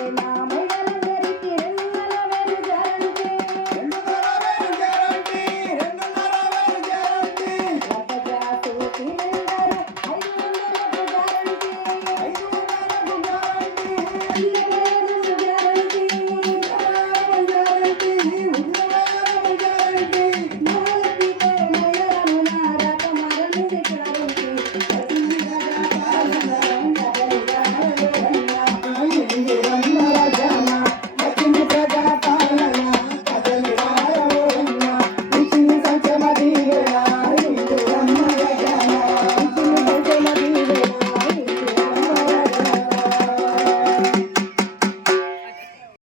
হবে না